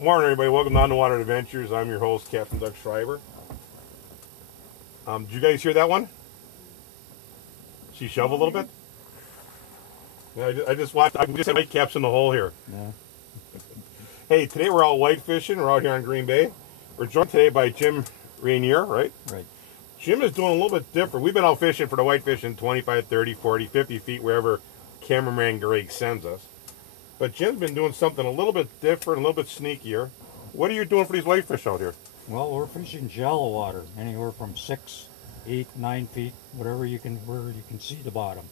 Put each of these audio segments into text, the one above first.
Morning, everybody. Welcome to On the Water Adventures. I'm your host, Captain Doug Schreiber. Did you guys hear that one? She shoveled a little bit. Yeah, I just watched. I can just have white caps in the hole here. Yeah. Hey, today we're out white fishing. We're out here on Green Bay. We're joined today by Jim Renier, right? Right. Jim is doing a little bit different. We've been out fishing for the white fishing 25, 30, 40, 50 feet, wherever cameraman Gregg sends us. But Jim's been doing something a little bit different, a little bit sneakier. What are you doing for these whitefish out here? Well, we're fishing shallow water, anywhere from 6, 8, 9 feet, where you can see the bottom.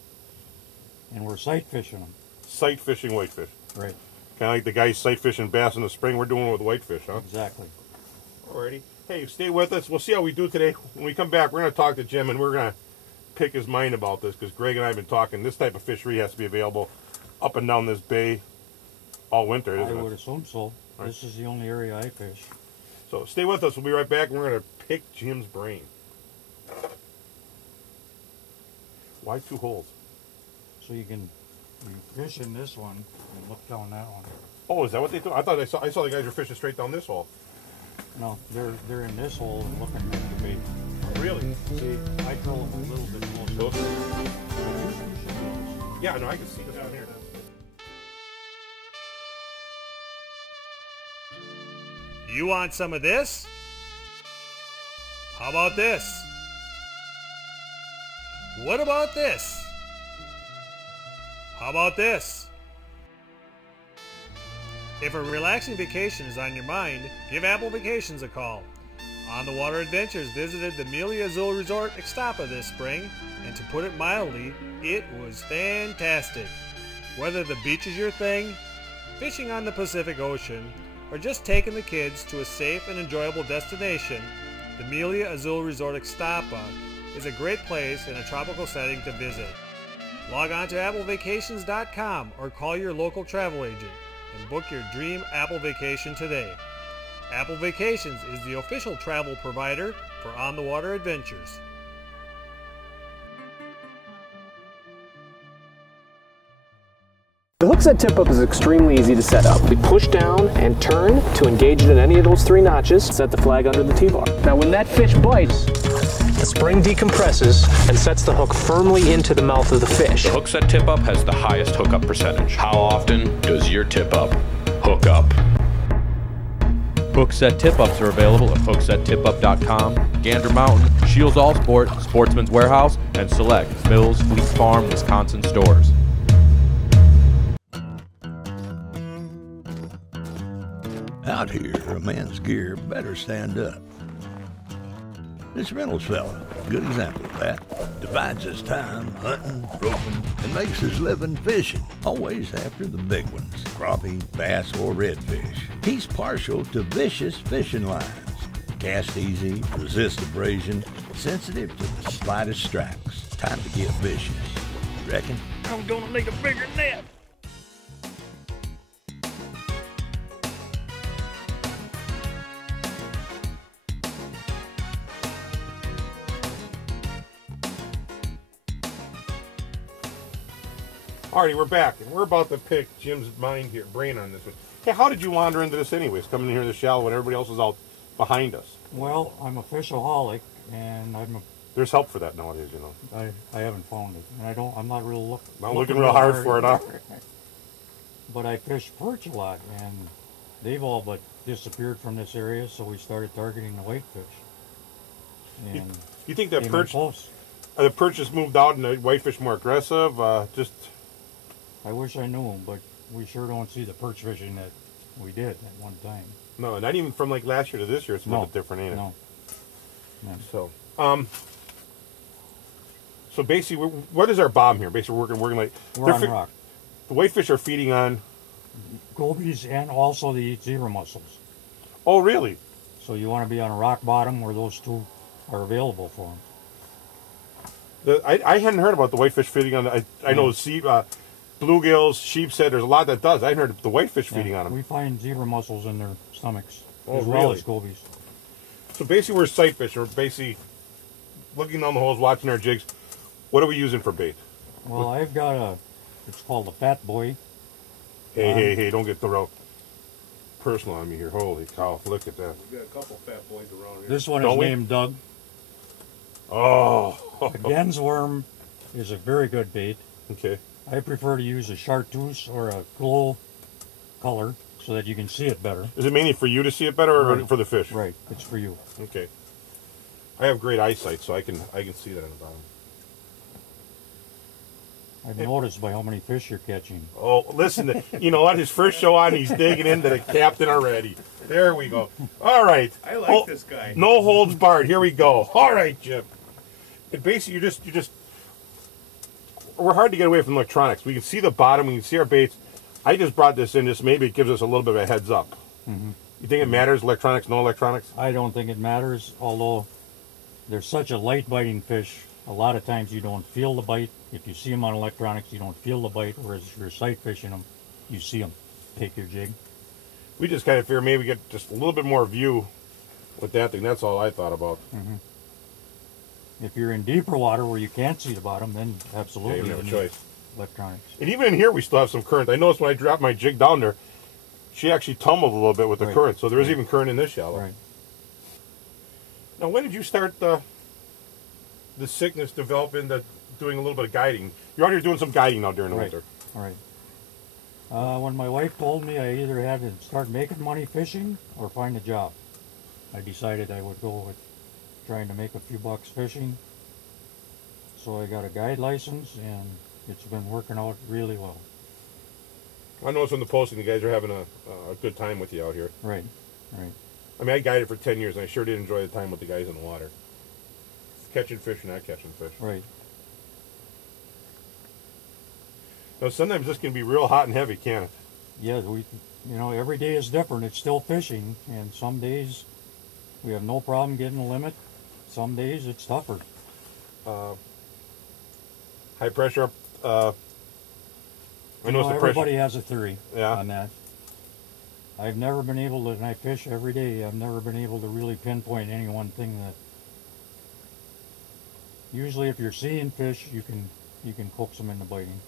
And we're sight fishing them. Sight fishing whitefish. Right. Kind of like the guys sight fishing bass in the spring. We're doing it with whitefish, huh? Exactly. Alrighty. Hey, stay with us. We'll see how we do today. When we come back, we're going to talk to Jim, and we're going to pick his mind about this, because Gregg and I have been talking. This type of fishery has to be available up and down this bay all winter, isn't it? I would assume so. Right. This is the only area I fish. So stay with us. We'll be right back, and we're going to pick Jim's brain. Why 2 holes? So you fish in this one and look down that one. Oh, is that what they do? I thought I saw the guys were fishing straight down this hole. No, they're in this hole and looking at the bait. Really? See, I drill them a little bit closer. Yeah, no, I can see this down here. You want some of this? How about this? What about this? How about this? If a relaxing vacation is on your mind, give Apple Vacations a call. On the Water Adventures visited the Amelia Azul Resort Ixtapa this spring, and to put it mildly, it was fantastic. Whether the beach is your thing, fishing on the Pacific Ocean, or just taking the kids to a safe and enjoyable destination, the Amelia Azul Resort Ixtapa is a great place in a tropical setting to visit. Log on to applevacations.com or call your local travel agent and book your dream Apple vacation today. Apple Vacations is the official travel provider for On the Water Adventures. The hook set tip-up is extremely easy to set up. We push down and turn to engage it in any of those 3 notches, set the flag under the T-bar. Now when that fish bites, the spring decompresses and sets the hook firmly into the mouth of the fish. The hook set tip-up has the highest hookup percentage. How often does your tip-up hook up? Hook set tip-ups are available at hooksettip-up.com, Gander Mountain, Shields All Sport, Sportsman's Warehouse, and select Mills, Fleet Farm, Wisconsin stores. Out here, a man's gear better stand up. This Reynolds fella, good example of that. Divides his time hunting, roping, and makes his living fishing. Always after the big ones, crappie, bass, or redfish. He's partial to vicious fishing lines. Cast easy, resist abrasion, sensitive to the slightest strikes. Time to get vicious. Reckon? I'm gonna make a bigger net. Alrighty, we're back, and we're about to pick Jim's brain on this one. Hey, how did you wander into this anyways, coming in here to the shallow when everybody else was out behind us? Well, I'm a fishaholic, and There's help for that nowadays, you know. I haven't found it, and I'm not really looking real hard for it, huh? But I fish perch a lot, and they've all but disappeared from this area, so we started targeting the whitefish. And You think that came in perch, close. the perch has moved out and the whitefish more aggressive? I wish I knew them, but we sure don't see the perch fishing that we did at one time. No, not even from like last year to this year. It's a little bit different, ain't it? No. So basically, what is our bomb here? Basically, we're working like We're on rock. The whitefish are feeding on. Gobies, and also they eat zebra mussels. Oh, really? So you want to be on a rock bottom where those two are available for them. I hadn't heard about the whitefish feeding on. I know bluegills, sheephead. There's a lot that does. I hadn't heard of the whitefish feeding on them. We find zebra mussels in their stomachs, Oh, as well really? as gobies. So basically, we're sight fishing. We're basically looking down the holes, watching our jigs. What are we using for bait? Well, I've got it's called a fat boy. Hey, don't get the real personal on me here. Holy cow, look at that. We've got a couple fat boys around here. This one Don't is we? named Doug. Oh. A Gen's worm is a very good bait. Okay. I prefer to use a chartreuse or a glow color so that you can see it better. Is it mainly for you to see it better, or Right. for the fish? Right, it's for you. Okay. I have great eyesight, so I can see that on the bottom. I've noticed by how many fish you're catching. Oh, listen, you know what? His first show on, he's digging into the captain already. There we go. All right. I like this guy. No holds barred. Here we go. All right, Jim. And basically, you just. We're hard to get away from electronics. We can see the bottom. We can see our baits. I just brought this in. Just maybe it gives us a little bit of a heads up. Mm-hmm. You think it matters? Electronics? No electronics? I don't think it matters, although they're such a light biting fish. A lot of times you don't feel the bite. If you see them on electronics, you don't feel the bite, whereas if you're sight fishing them, you see them. Take your jig. We just kind of figure maybe get just a little bit more view with that thing. That's all I thought about. Mm-hmm. If you're in deeper water where you can't see the bottom, then absolutely Yeah, you have a need choice. electronics. And even in here, we still have some current. I noticed when I dropped my jig down there, she actually tumbled a little bit with the Right. current. So there is even current in this shallow. Right. Now, when did you start the sickness develop into doing a little bit of guiding? You're out here doing some guiding now during the Right. winter. All right. When my wife told me I either had to start making money fishing or find a job, I decided I would go with trying to make a few bucks fishing. So I got a guide license, and it's been working out really well. I noticed from the posting, the guys are having a good time with you out here. Right, right. I mean, I guided for 10 years, and I sure did enjoy the time with the guys in the water. Catching fish and not catching fish. Right. Now, sometimes this can be real hot and heavy, can't it? Yeah, every day is different. It's still fishing, and some days we have no problem getting a limit. Some days it's tougher. High pressure. I know the pressure. Everybody has a theory Yeah. on that. I've never been able to, and I fish every day, I've never been able to really pinpoint any one thing that. Usually if you're seeing fish, you can coax them into biting.